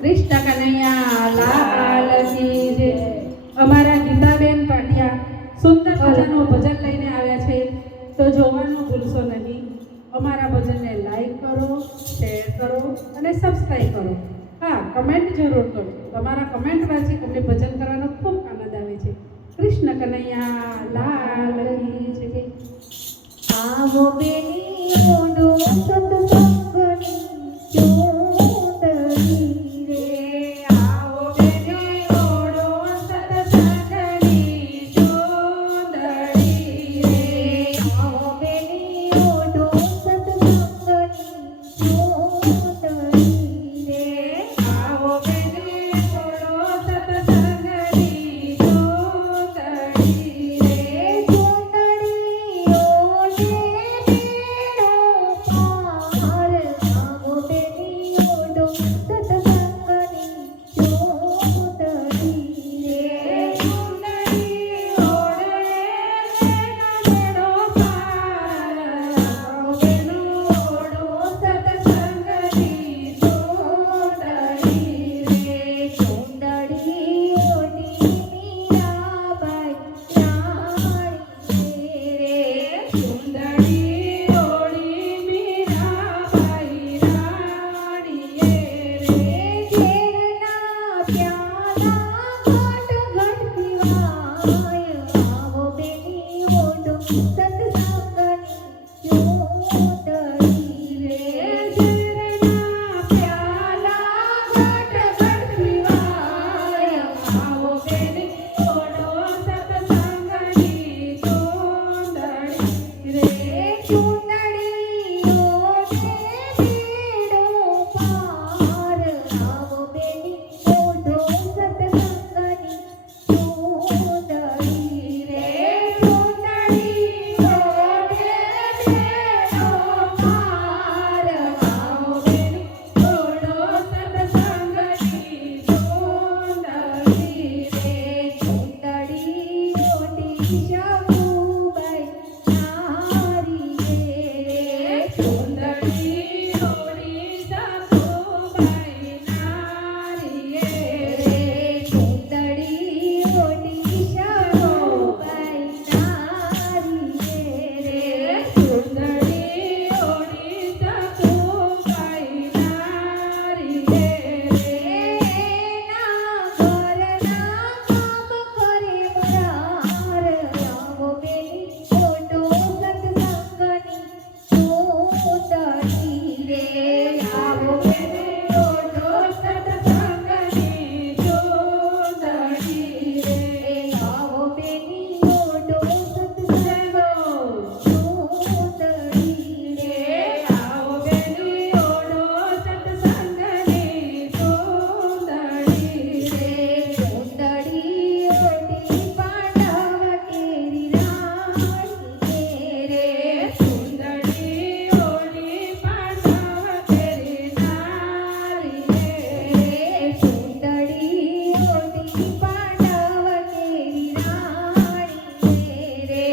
કૃષ્ણ કનૈયા લાલ કી જય. અમારા ગીતાબેન પાટિયા સુંદર મજાનું ભજન લઈને આવ્યા છે, તો જોવાનું ભૂલશો નહીં. અમારા ભજનને લાઈક કરો, શેર કરો અને સબસ્ક્રાઈબ કરો. હા, કમેન્ટ જરૂર કરો. તમારા કમેન્ટ વાંચી અમને ભજન કરવાનો ખૂબ આનંદ આવે છે. કૃષ્ણ કનૈયા લાલ કી જય. આવો બેની ઓડો સતસંગની ચોદરી રે. આવો બેની ઓડો સતસંગની ચોદરી રે. આવો બેની ઓડો સતસંગની ચોદરી રે. આવો બેની ઓડો સતસંગની ચોદરી રે. ચોદરી ઓડે બેડો પાર. આવો બેની ઓડો સતસંગની ચોદરી રે. સુંદરી ઓડે બેનો પાર. આવો બેનો ઓડો સતસંગની ચોદરી રે. સુંદરી ઓડી મીરાબાઈ રાણી રે. સુંદરી ઓડી મીરાબાઈ રાણીએ રે. ઘેરના પ્યાલા ઘટ ઘટ પીવાય. આવો બેની ઓડો સતસંગની ચોદરી રે. ઝેરના પ્યાલા ઘટ ઘટ પીવાય. આવો બેની ઓડો સતસંગની ચોદરી રે. ચૂંદડી ઓઢે બેડો પાર. આવો બેની ઓઢો સતસંગની ચોદરી રે. સુંદરી ઓઢે બેનો પાર. આવો બેની ઓઢો સતસંગની ચોદરી રે. ચૂંદડી ઓઢી શાકુબાઈ નારી રે. સુંદરી ઓઢી સખુબાઈ નારીએ રે. ચૂંદડી ઓઢી શાકુબાઈ નારી રે. સુંદરી ઓઢી સખુબાઈ નારીએ રે. એના ઘરના કામ કરે વરાર. આવો બેની ઓઢો સતસંગની ચોદરી રે. આવો બેની ઓઢો સતસંગની ચોદરી રે. આવો બેની ઓઢો સતસંગની ચોદરી રે. આવો બેની ઓઢો સતસંગની ચોદરી રે. સુંદરી ઓઢી પાંડવ કેરી રાણી રે. સુંદરી ઓઢી પાંડવ કેરી નારીએ રે. સુંદરી ઓઢી પાંડવ કેરી રાણી રે.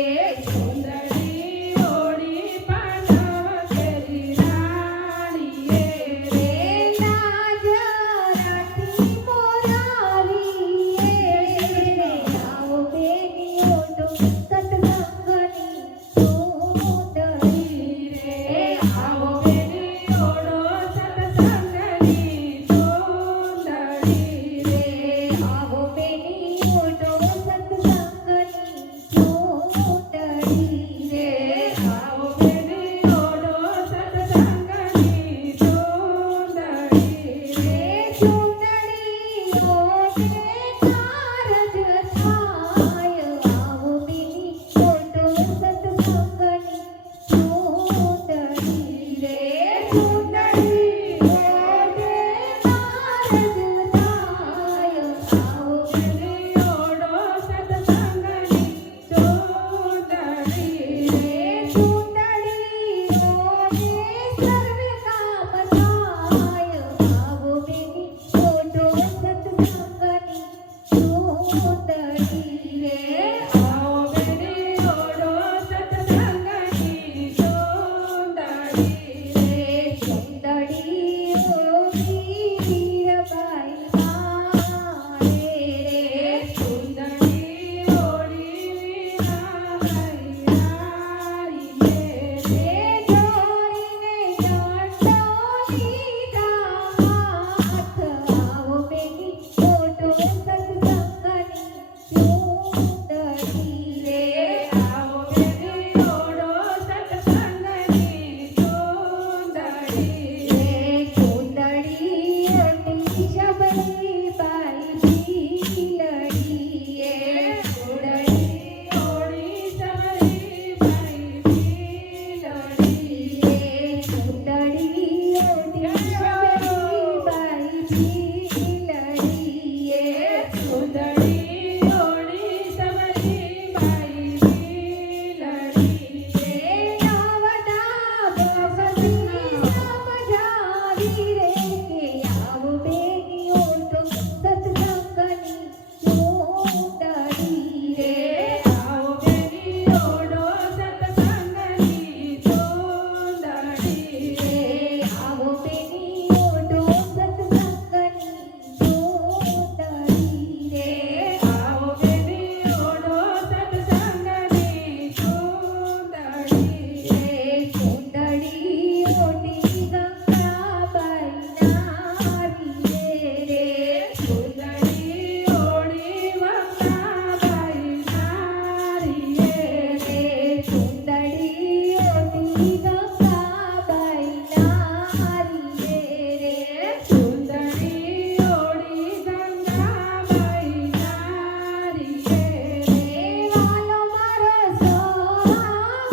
સુંદરી ઓઢી પાંડવ કેરી રાણીએ રે. લાજ રાખી મોરારી રે. આવો બેની ઓઢો સતસંગની ચોદરી રે. આવો બેની ઓઢો સતસંગની ચોદરી રે. આવો બેની ઓઢો સતસંગની ચોદરી રે. આવો બેની ઓઢો સતસંગની ચોદરી રે. ચૂંદડી ઓઢે કારજ થાય. આવો બેની ઓઢો સતસંગની ચોદરી રે. ચૂંદડી ઓઢે કારજ થાય. આવો બેની ઓઢો સતસંગની ચોદરી રે. ચૂંદડી ઓઢે સર્વે કામ થાય. આવો બેની લડીએ સુંદરી ઓળી તમારી બાઈ લડી આવતા બસની સમજાવી રે કે આવો બેનીઓ તો સત્સંગની જોડડી રે આવો બેની ઓડો સત્સંગની સુંદરી રે આવો બેનીઓ તો સત્સંગની જોડડી રે આવો બેની ઓડો સત્સંગની સુંદરી રે સુંદરી મોટી ગંગાબાઈ નારી રે સુંદરી ઓળી વંગાબાઈ નારી રે સુંદરી મોટી ગંગાબાઈ નારી રે સુંદરી ઓળી ગંગાબાઈ નારી રે વાલો મારો સોહાય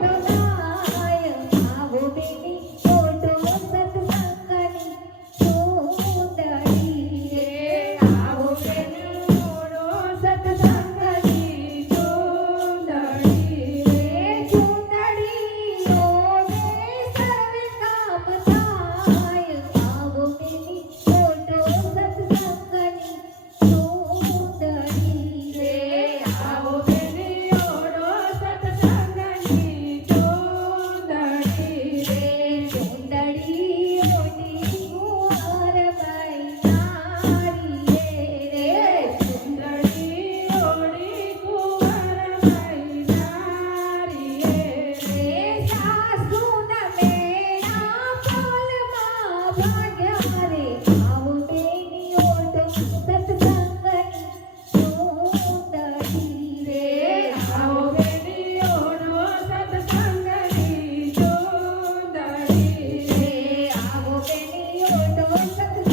તનાય આવો બેની ઓટો સત્સંગની સુંદરી રે આવો બેની ઓળો સત્સંગની સુંદરી રે સુંદરી ઓને સર્વે કામ થાય આવો બેની ઓટો સત્સંગની સુંદરી રે આવો બેની ઓળો સત્સંગની સુંદરી રે સુંદરી મોટી કુંવરબાઈ નારી રે સુંદરી ઓળી કુંવરબાઈ નારી રે સાસુના મેણા ફૂલમાં ભાગ્યા રે આવો બેની ઓટો સત્સંગની સુંદરી રે આવો બેની ઓળો સત્સંગની સુંદરી રે આવો બેની ઓટો સત્સંગની